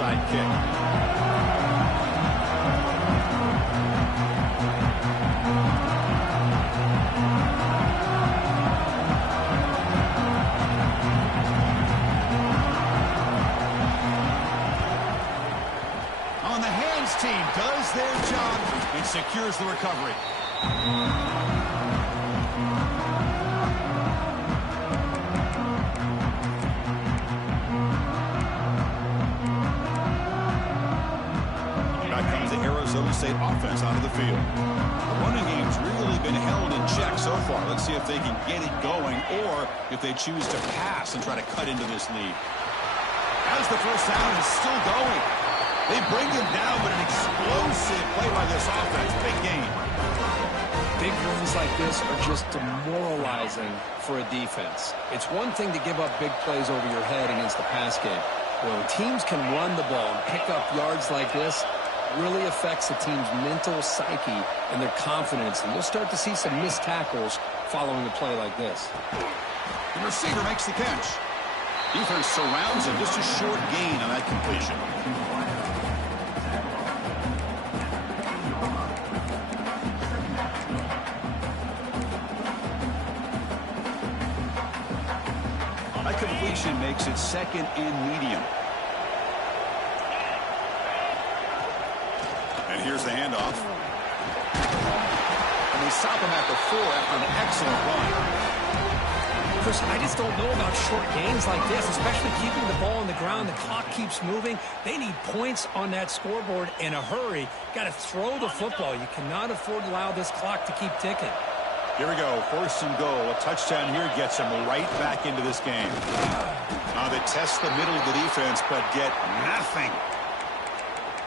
onside kick. Team does their job and secures the recovery. Back comes the Arizona State offense onto the field. The running game's really been held in check so far. Let's see if they can get it going or if they choose to pass and try to cut into this lead. As the first down is still going. They bring him down with an explosive play by this offense. Big game. Big runs like this are just demoralizing for a defense. It's one thing to give up big plays over your head against the pass game. When teams can run the ball and pick up yards like this, it really affects the team's mental psyche and their confidence. And you'll start to see some missed tackles following a play like this. The receiver makes the catch. Defense surrounds him. Just a short gain on that completion. Completion makes it second and medium. And here's the handoff. And they stop him at the 4 after an excellent run. Chris, I just don't know about short gains like this, especially keeping the ball on the ground. The clock keeps moving. They need points on that scoreboard in a hurry. Got to throw the football. You cannot afford to allow this clock to keep ticking. Here we go, first and goal. A touchdown here gets them right back into this game. Now they test the middle of the defense, but get nothing.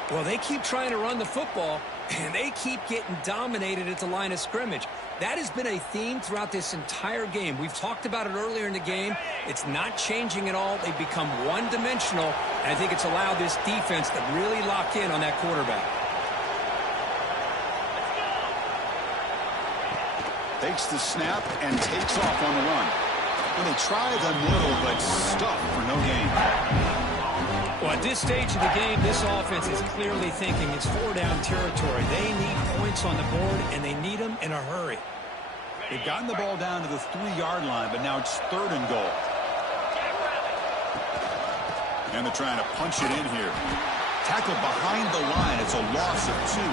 Well, they keep trying to run the football, and they keep getting dominated at the line of scrimmage. That has been a theme throughout this entire game. We've talked about it earlier in the game. It's not changing at all. They've become one-dimensional, and I think it's allowed this defense to really lock in on that quarterback. Takes the snap and takes off on the run. Well, they try the middle, but stuff for no gain. Well, at this stage of the game, this offense is clearly thinking it's 4-down territory. They need points on the board, and they need them in a hurry. They've gotten the ball down to the 3-yard line, but now it's 3rd and goal. And they're trying to punch it in here. Tackle behind the line. It's a loss of 2.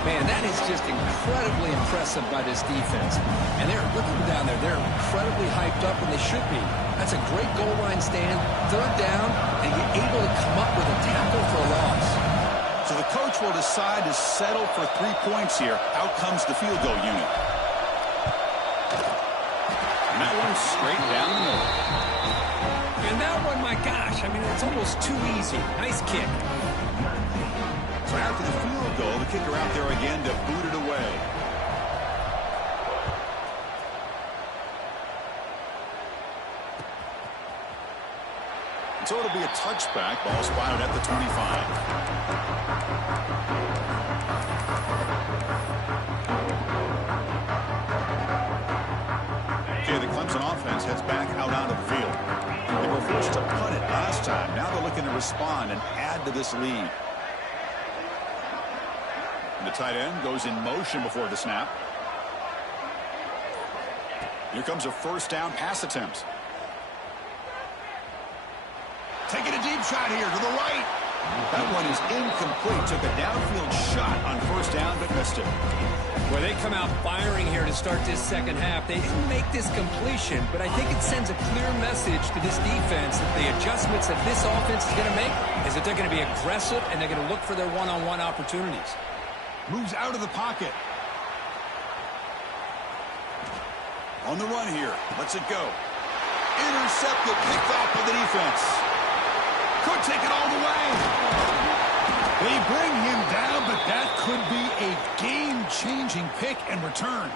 Man, that is just incredibly impressive by this defense. And they're looking down there. They're incredibly hyped up, and they should be. That's a great goal line stand. 3rd down, and you're able to come up with a tackle for a loss. So the coach will decide to settle for 3 points here. Out comes the field goal unit. And that one's straight down the middle. And that one, my gosh, I mean, it's almost too easy. Nice kick. So after the field goal, the kicker out there again to boot it away. And so it'll be a touchback. Ball spotted at the 25. Okay, the Clemson offense heads back out onto the field. They were forced to punt it last time. Now they're looking to respond and add to this lead. The tight end goes in motion before the snap. Here comes a first down pass attempt. Taking a deep shot here to the right. That one is incomplete. Took a downfield shot on first down, but missed it. Well, they come out firing here to start this second half. They didn't make this completion, but I think it sends a clear message to this defense that the adjustments that this offense is going to make is that they're going to be aggressive and they're going to look for their one-on-one opportunities. Moves out of the pocket. On the run here. Lets it go. Intercepted. Picked off by the defense. Could take it all the way. They bring him down, but that could be a game-changing pick and return.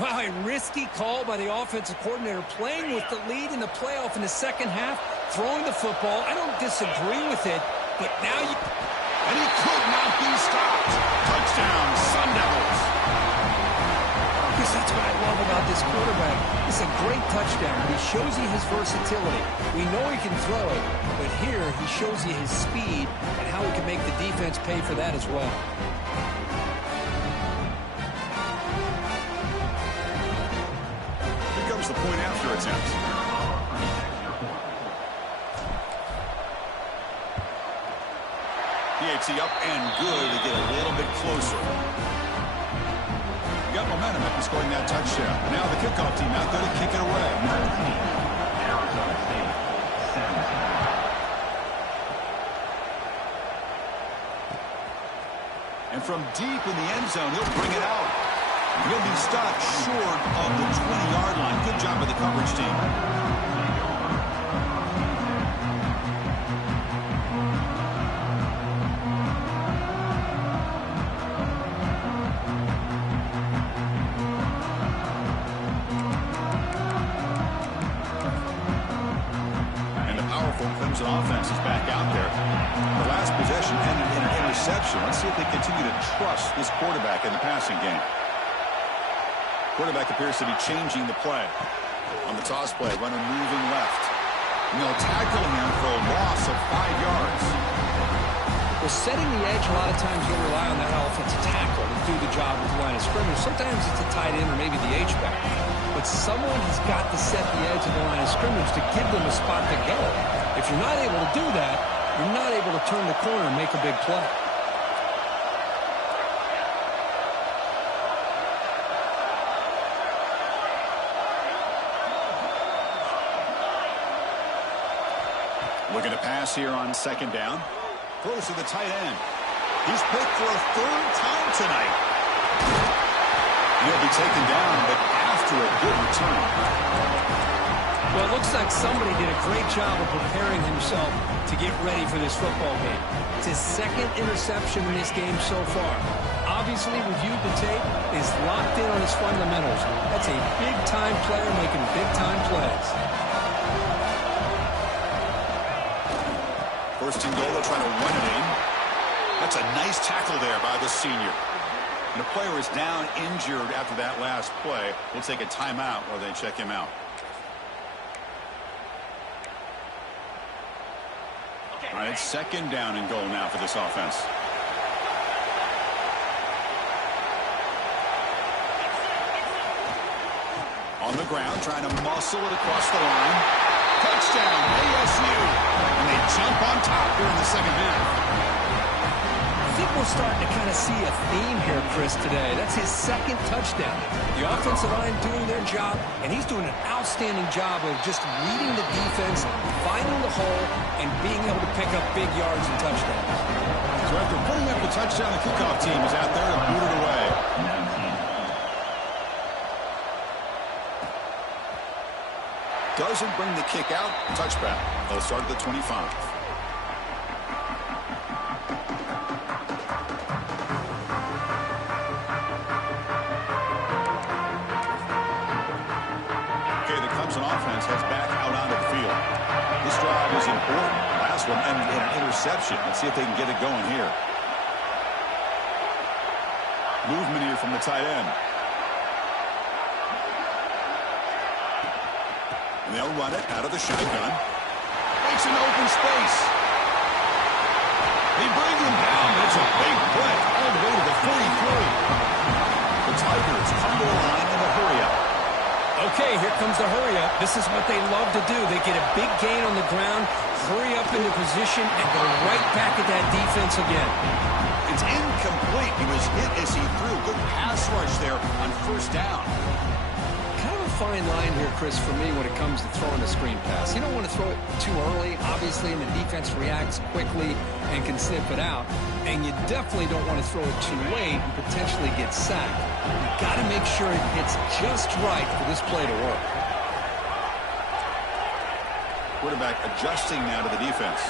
Wow, a risky call by the offensive coordinator, playing with the lead in the playoff in the second half, throwing the football. I don't disagree with it, but now you... And he could not be stopped. Touchdown, Sun Devils. That's what I love about this quarterback. It's a great touchdown, but he shows you his versatility. We know he can throw it, but here he shows you his speed and how he can make the defense pay for that as well. Here comes the point after attempt. PAT up and good to get a little bit closer. Got momentum after scoring that touchdown. Now the kickoff team out there to kick it away. Arizona State, 17. And from deep in the end zone, he'll bring it out. He'll be stopped short of the 20-yard line. Good job by the coverage team. Clemson offense is back out there. The last possession ended in an interception. Let's see if they continue to trust this quarterback in the passing game. Quarterback appears to be changing the play. On the toss play, runner moving left. And they'll tackle him for a loss of 5 yards. Well, setting the edge, a lot of times you'll rely on that offensive tackle to do the job with the line of scrimmage. Sometimes it's a tight end or maybe the H-back. But someone has got to set the edge of the line of scrimmage to give them a spot to go. If you're not able to do that, you're not able to turn the corner and make a big play. Looking to pass here on second down. Throws to the tight end. He's picked for a third time tonight. He'll be taken down, but after a good return. Well, it looks like somebody did a great job of preparing himself to get ready for this football game. It's his second interception in this game so far. Obviously, reviewed the tape, is locked in on his fundamentals. That's a big-time player making big-time plays. First and goal, they're trying to run it in. That's a nice tackle there by the senior. And the player is down injured after that last play. We'll take a timeout while they check him out. All right, it's second down and goal now for this offense. On the ground, trying to muscle it across the line. Touchdown, ASU. And they jump on top here in the second half. I think we're starting to kind of see a theme here, Chris, today. That's his second touchdown. The offensive line doing their job, and he's doing an outstanding job of just reading the defense, finding the hole, and being able to pick up big yards and touchdowns. So after putting up the touchdown, the kickoff team is out there to boot it away. Doesn't bring the kick out. Touchback. They'll start at the 25. Offense heads back out onto the field. This drive is important. Last one ended in an interception. Let's see if they can get it going here. Movement here from the tight end. And they'll run it out of the shotgun. Makes an open space. They bring him down. That's a big play all the way to the 43. The Tigers come to the line in a hurry-up. Okay, here comes the hurry-up. This is what they love to do. They get a big gain on the ground, hurry up into position, and go right back at that defense again. It's incomplete. He was hit as he threw. Good pass rush there on first down. Kind of a fine line here, Chris, for me when it comes to throwing a screen pass. You don't want to throw it too early, obviously, and the defense reacts quickly and can sniff it out. And you definitely don't want to throw it too late and potentially get sacked. You've got to make sure it hits just right for this play to work. Quarterback adjusting now to the defense.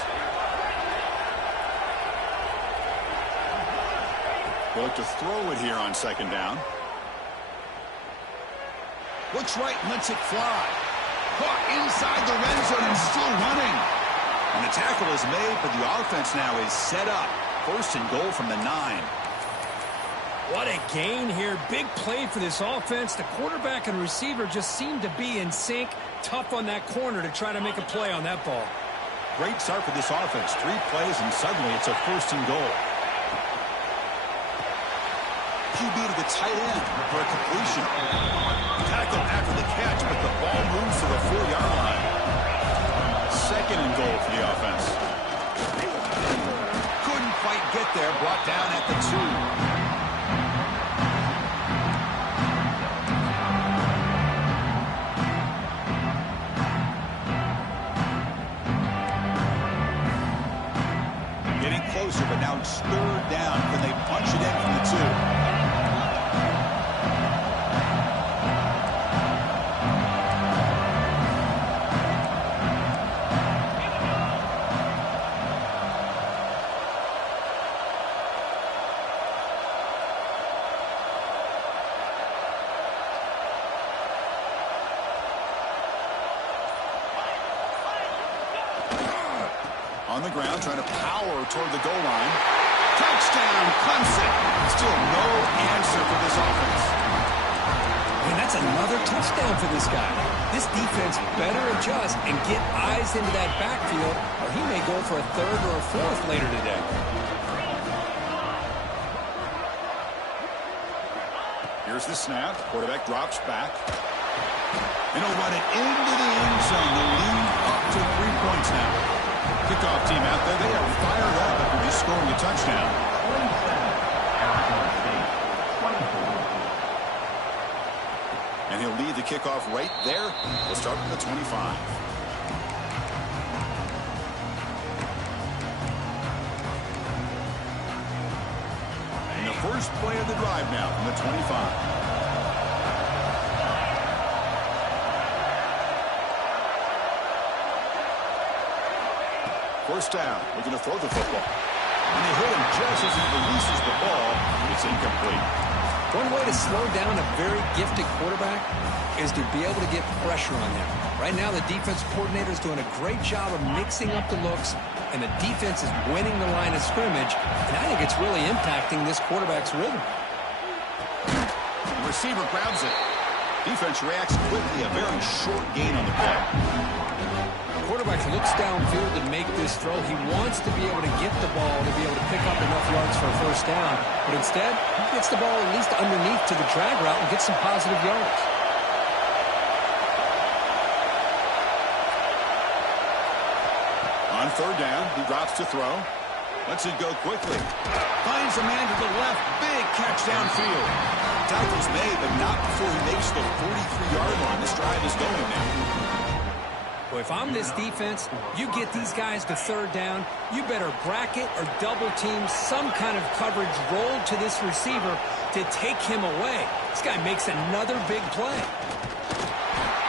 They'll look to throw it here on second down. Looks right, lets it fly. Caught inside the red zone and still running. And the tackle is made, but the offense now is set up. First and goal from the 9. What a gain here. Big play for this offense. The quarterback and receiver just seem to be in sync. Tough on that corner to try to make a play on that ball. Great start for this offense. 3 plays, and suddenly it's a 1st and goal. QB to the tight end for a completion. Tackle after the catch, but the ball moves to the 4-yard line. 2nd and goal for the offense. Couldn't quite get there. Brought down at the 2. Closer, but now it's 3rd down. Can they punch it in from the 2? On the ground, trying to power toward the goal line. Touchdown, Clemson. Still no answer for this offense. And that's another touchdown for this guy. This defense better adjust and get eyes into that backfield, or he may go for a 3rd or a 4th later today. Here's the snap. Quarterback drops back. And he'll run it into the end zone. The lead up to 3 points now. Kickoff team out there, they are fired up after just scoring a touchdown. 27, Arizona State, 24. And he'll lead the kickoff right there. We'll start from the 25. And the first play of the drive now from the 25. 1st down, looking to throw the football. And they hit him just as he releases the ball. It's incomplete. One way to slow down a very gifted quarterback is to be able to get pressure on him. Right now, the defense coordinator is doing a great job of mixing up the looks, and the defense is winning the line of scrimmage, and I think it's really impacting this quarterback's rhythm. The receiver grabs it. Defense reacts quickly, a very short gain on the play. Quarterback looks downfield to make this throw. He wants to be able to get the ball to be able to pick up enough yards for a 1st down. But instead, he gets the ball at least underneath to the drag route and gets some positive yards. On 3rd down, he drops to throw. Lets it go quickly. Finds a man to the left. Big catch downfield. Tackle's made, but not before he makes the 43-yard line. This drive is going now. Well, if I'm this defense, you get these guys to 3rd down, you better bracket or double team some kind of coverage roll to this receiver to take him away. This guy makes another big play.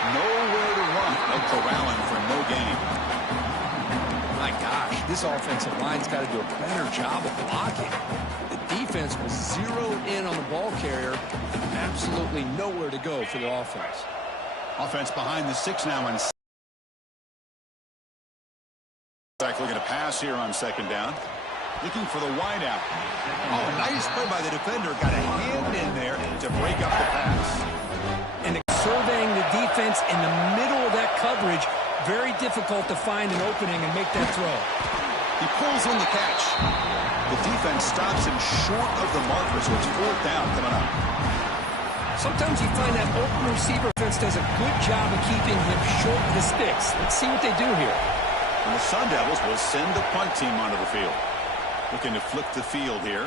Nowhere to run. They'll corral him for no gain. My gosh, this offensive line's got to do a better job of blocking. The defense will zero in on the ball carrier. Absolutely nowhere to go for the offense. Offense behind the 6 now on. Back looking to pass here on 2nd down. Looking for the wideout. Oh, nice play by the defender. Got a hand in there to break up the pass. And surveying the defense in the middle of that coverage, very difficult to find an opening and make that throw. He pulls in the catch. The defense stops him short of the marker, so it's 4th down coming up. Sometimes you find that open receiver defense does a good job of keeping him short of the sticks. Let's see what they do here. And the Sun Devils will send the punt team onto the field. Looking to flip the field here.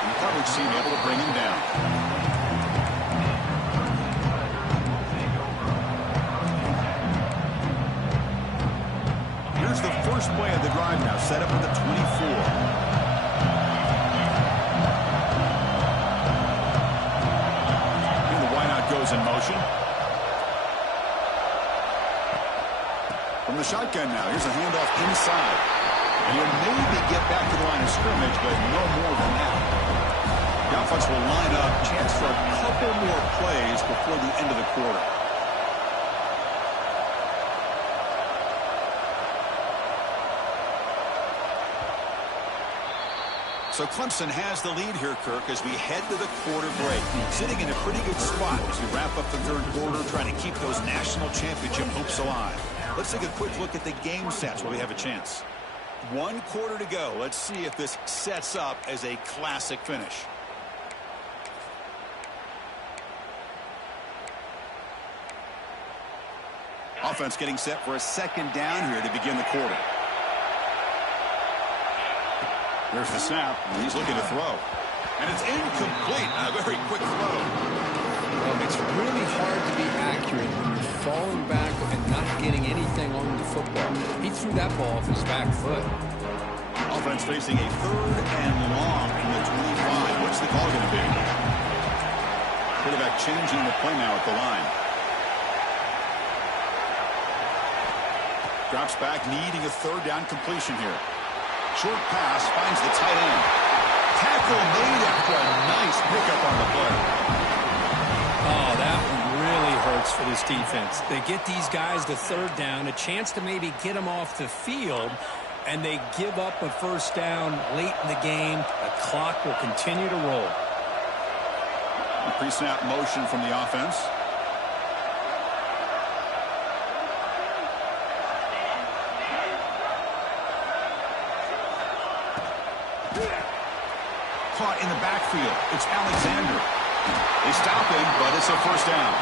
And the coverage team able to bring him down. Here's the first play of the drive now, set up at the 24. And the wideout goes in motion. From the shotgun now, here's a handoff inside. And he'll maybe get back to the line of scrimmage, but no more than that. The offense will line up, chance for a couple more plays before the end of the quarter. So Clemson has the lead here, Kirk, as we head to the quarter break. Sitting in a pretty good spot as we wrap up the third quarter, trying to keep those national championship hopes alive. Let's take a quick look at the game stats while we have a chance. 1 quarter to go. Let's see if this sets up as a classic finish. Offense getting set for a second down here to begin the quarter. There's the snap, and he's looking to throw. And it's incomplete. A very quick throw. Well, it's really hard to be accurate when you're falling back and not getting anything on the football. He threw that ball off his back foot. Offense facing a third and long from the 25. What's the call going to be? Quarterback changing the play now at the line. Drops back, needing a third down completion here. Short pass, finds the tight end. Tackle made after a nice pickup on the play. Oh, that one really hurts for this defense. They get these guys to third down, a chance to maybe get them off the field, and they give up a first down late in the game. The clock will continue to roll. Pre-snap motion from the offense. Caught in the backfield. It's Alexander. They stop him, but it's a first down.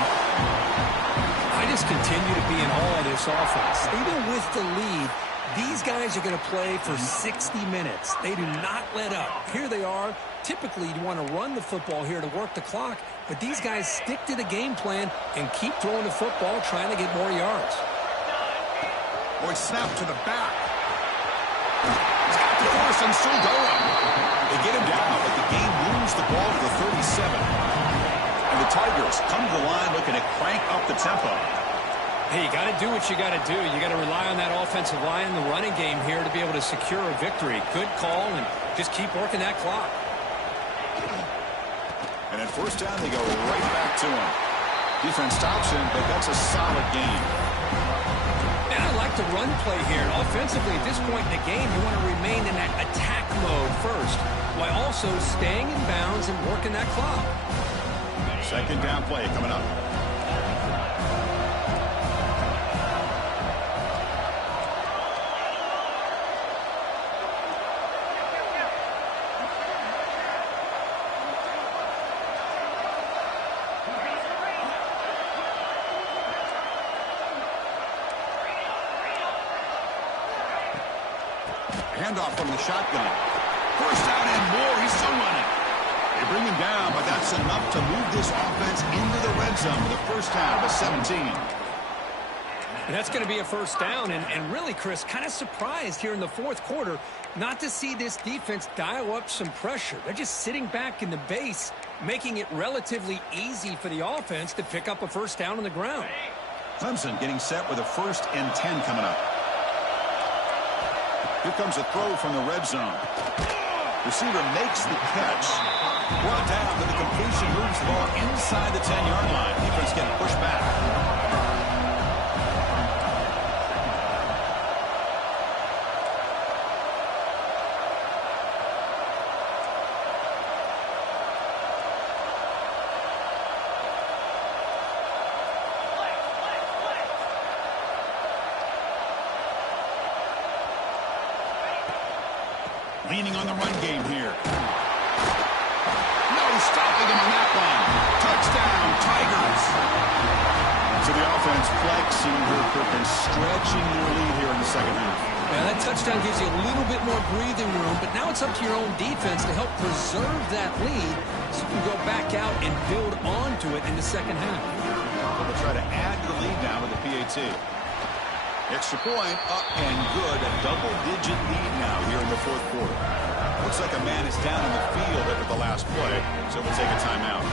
I just continue to be in awe of this offense. Even with the lead, these guys are going to play for 60 minutes. They do not let up. Here they are. Typically, you want to run the football here to work the clock, but these guys stick to the game plan and keep throwing the football, trying to get more yards. Boy, snap to the back. He's got the force and still going. They get him down, but the game moves the ball to the 37. And the Tigers come to the line looking to crank up the tempo. Hey, you got to do what you got to do. You got to rely on that offensive line in the running game here to be able to secure a victory. Good call, and just keep working that clock. And at first down, they go right back to him. Defense stops him, but that's a solid game. And I like the run play here. And offensively, at this point in the game, you want to remain in that attack mode first, while also staying in bounds and working that clock. Second down play coming up. Handoff from the shotgun. First down and more. He's still running. They bring him down, but that's enough to move this offense into the red zone with a first down of 17. And that's going to be a first down. And really, Chris, kind of surprised here in the fourth quarter not to see this defense dial up some pressure. They're just sitting back in the base, making it relatively easy for the offense to pick up a first down on the ground. Clemson getting set with a 1st and 10 coming up. Here comes a throw from the red zone. Receiver makes the catch. Brought down, but the completion moves the ball inside the 10-yard line. Defense getting pushed back. Leaning on the run game here. No stopping him on that one. Touchdown, Tigers. So the offense flexing her and stretching their lead here in the second half. Yeah, that touchdown gives you a little bit more breathing room, but now it's up to your own defense to help preserve that lead so you can go back out and build onto it in the second half. Well, they'll try to add to the lead now with the PAT. Extra point, up and good. A double-digit lead now here in the fourth quarter. Looks like a man is down in the field after the last play, so we'll take a timeout.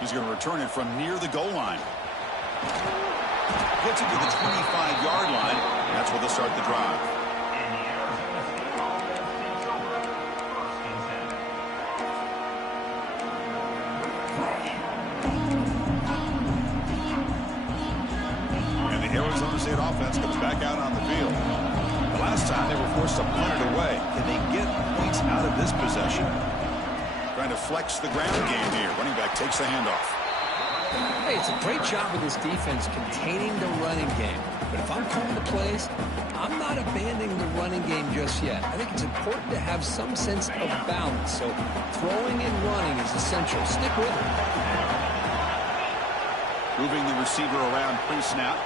He's going to return it from near the goal line. Gets it to the 25-yard line. That's where they'll start the drive. State offense comes back out on the field. The last time they were forced to punt it away. Can they get points out of this possession? Trying to flex the ground game here. Running back takes the handoff. Hey, it's a great job of this defense containing the running game. But if I'm calling the plays, I'm not abandoning the running game just yet. I think it's important to have some sense of balance. So throwing and running is essential. Stick with it. Moving the receiver around pre-snap.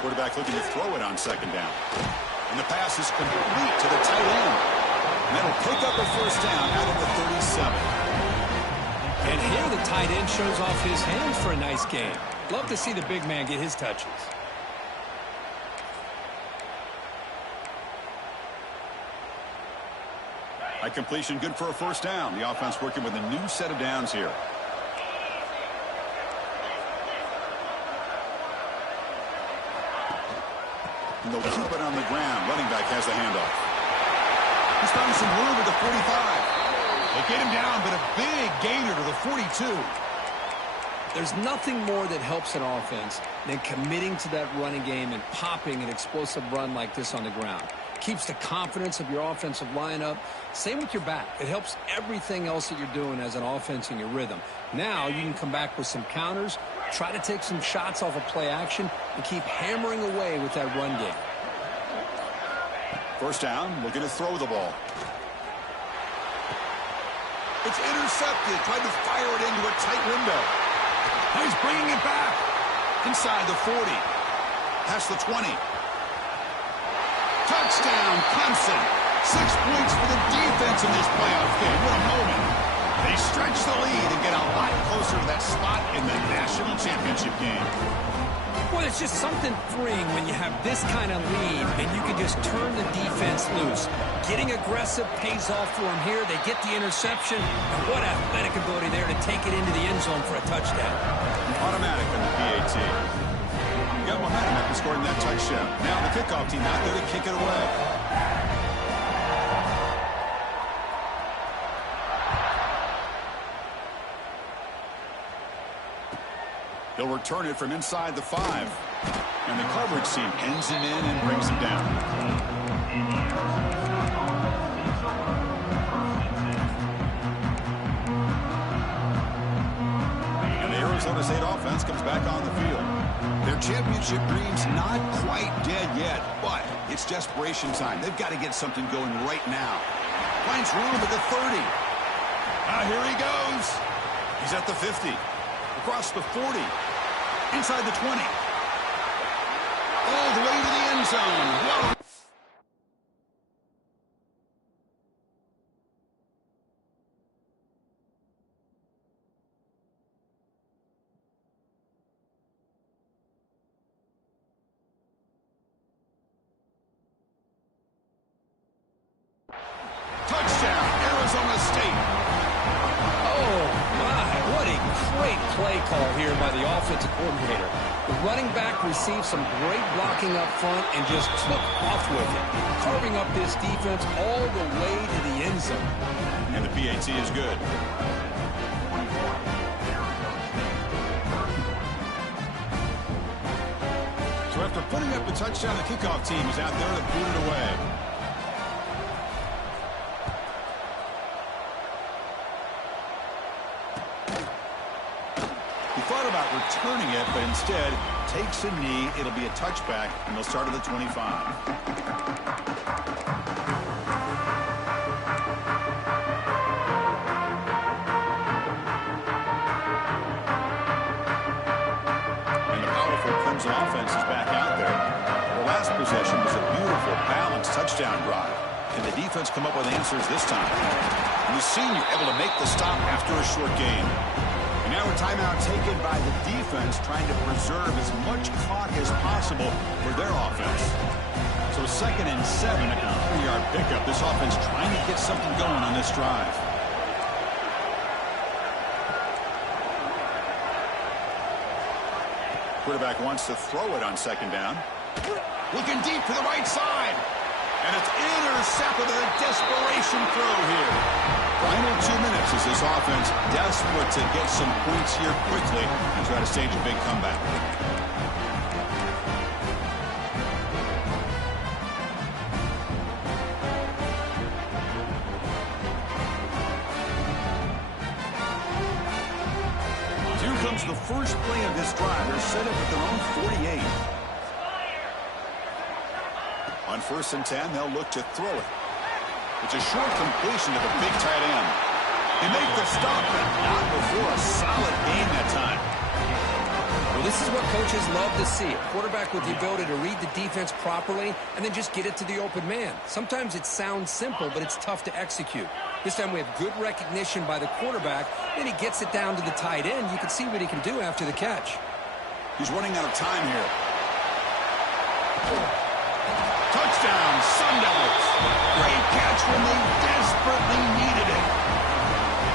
Quarterback looking to throw it on second down. And the pass is complete to the tight end. And that'll pick up a first down out of the 37. And here the tight end shows off his hands for a nice game. Love to see the big man get his touches. High completion, good for a first down. The offense working with a new set of downs here. And they'll keep it on the ground. Running back has the handoff. He's found some room at the 45. They get him down, but a big gainer to the 42. There's nothing more that helps an offense than committing to that running game and popping an explosive run like this on the ground. Keeps the confidence of your offensive lineup. Same with your back. It helps everything else that you're doing as an offense in your rhythm. Now you can come back with some counters, try to take some shots off of play action, and keep hammering away with that run game. First down, looking to throw the ball. It's intercepted. Tried to fire it into a tight window. Now he's bringing it back. Inside the 40. Past the 20. Touchdown, Clemson. 6 points for the defense in this playoff game. What a moment. They stretch the lead and get a lot closer to that spot in the national championship game. Well, it's just something freeing when you have this kind of lead and you can just turn the defense loose. Getting aggressive pays off for them here. They get the interception. And what athletic ability there to take it into the end zone for a touchdown. Automatic on the PAT. Got momentum after scoring that touchdown. Now the kickoff team out there to kick it away. He'll return it from inside the 5. And the coverage team ends him in and brings him down. And the Arizona State offense comes back on the field. Their championship dreams not quite dead yet, but it's desperation time. They've got to get something going right now. Finds room at the 30. Here he goes. He's at the 50. Across the 40. Inside the 20. All the way to the end zone. Whoa. Touchdown, Arizona State. Oh, my. What a great play call here by the offensive coordinator. The running back received some great blocking up front and just took off with it, carving up this defense all the way to the end zone. And the PAT is good. So after putting up the touchdown, the kickoff team is out there to boot it away. Thought about returning it, but instead takes a knee. It'll be a touchback, and they'll start at the 25. And the powerful Clemson offense is back out there. The last possession was a beautiful, balanced touchdown drive. Can the defense come up with answers this time? And the senior able to make the stop after a short game. And now a timeout taken by the defense, trying to preserve as much clock as possible for their offense. So 2nd and 7, a 4-yard pickup. This offense trying to get something going on this drive. Quarterback wants to throw it on 2nd down. Looking deep to the right side. And it's intercepted with a desperation throw here. Final 2 minutes as this offense desperate to get some points here quickly and try to stage a big comeback. comes the first play of this drive. They're set up at their own 48. On 1st and 10, they'll look to throw it. It's a short completion to the big tight end. They make the stop, but not before a solid gain that time. Well, this is what coaches love to see. A quarterback with the ability to read the defense properly and then just get it to the open man. Sometimes it sounds simple, but it's tough to execute. This time we have good recognition by the quarterback, and he gets it down to the tight end. You can see what he can do after the catch. He's running out of time here. Touchdown, Sun Devils. Great catch when they desperately needed it.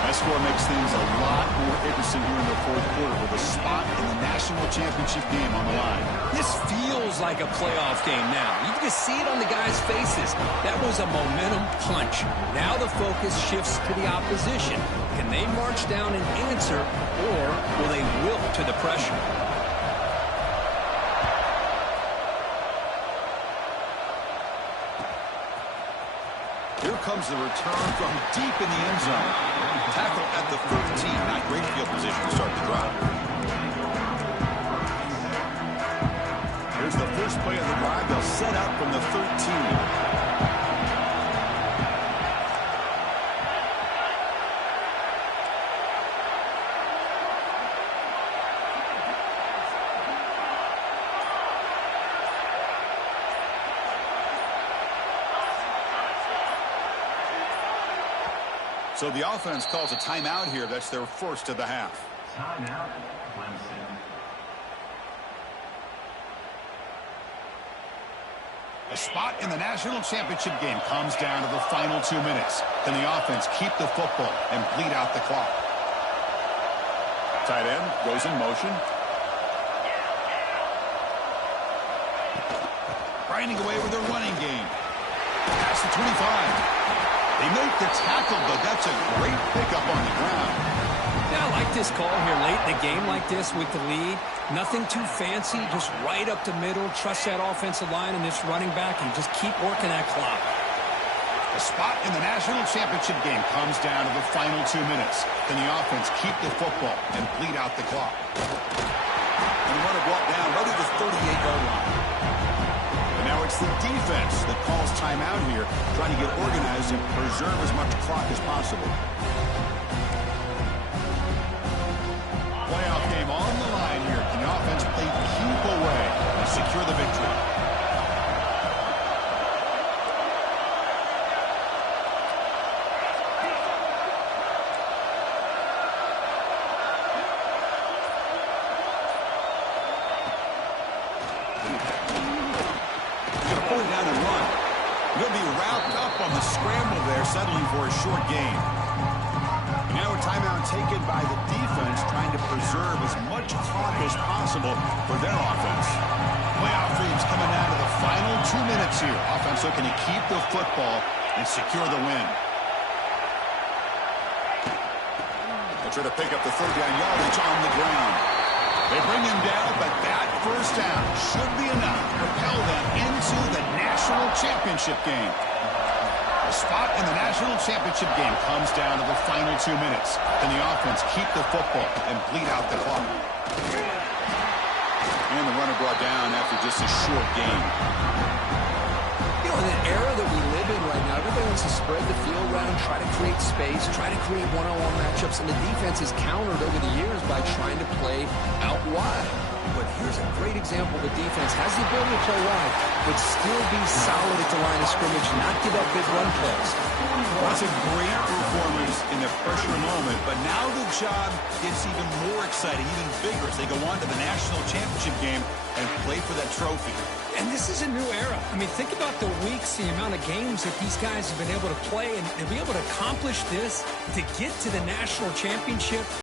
That score makes things a lot more interesting here in the 4th quarter with a spot in the national championship game on the line. This feels like a playoff game now. You can just see it on the guys' faces. That was a momentum punch. Now the focus shifts to the opposition. Can they march down and answer, or will they wilt to the pressure? Here comes the return from deep in the end zone. Tackle at the 13. Not great field position to start the drive. Here's the first play of the drive. They'll set up from the 13. So the offense calls a timeout here. That's their first of the half. Timeout, Clemson. A spot in the national championship game comes down to the final 2 minutes. Can the offense keep the football and bleed out the clock? Tight end goes in motion. Grinding away with their running game. Past the 25. They make the tackle, but that's a great pickup on the ground. Yeah, I like this call here late in a game like this with the lead. Nothing too fancy, just right up the middle. Trust that offensive line and this running back and just keep working that clock. A spot in the national championship game comes down to the final 2 minutes. Can the offense keep the football and bleed out the clock? And the runner brought down right at the 38-yard line. And now it's the defense that calls timeout here, trying to get organized and preserve as much clock as possible. Playoff game on the line here. Can the offense keep away and secure the victory? Settling for a short gain. Now a timeout taken by the defense, trying to preserve as much clock as possible for their offense. Playoff dreams coming down to the final 2 minutes here. Offense looking to keep the football and secure the win. They'll try to pick up the third down yardage on the ground. They bring him down, but that first down should be enough to propel them into the national championship game. The spot in the national championship game comes down to the final 2 minutes. Can the offense keep the football and bleed out the clock? And the runner brought down after just a short game. You know, in the era that we live in right now, everybody wants to spread the field around, try to create space, try to create one-on-one matchups, and the defense has countered over the years by trying to play out wide. But here's a great example. The defense has the ability to play wide, but still be solid at the line of scrimmage, not give up big run plays. That's a great performance in the pressure moment, but now the job gets even more exciting, even bigger as they go on to the national championship game and play for that trophy. And this is a new era. I mean, think about the weeks, the amount of games that these guys have been able to play and be able to accomplish this to get to the national championship.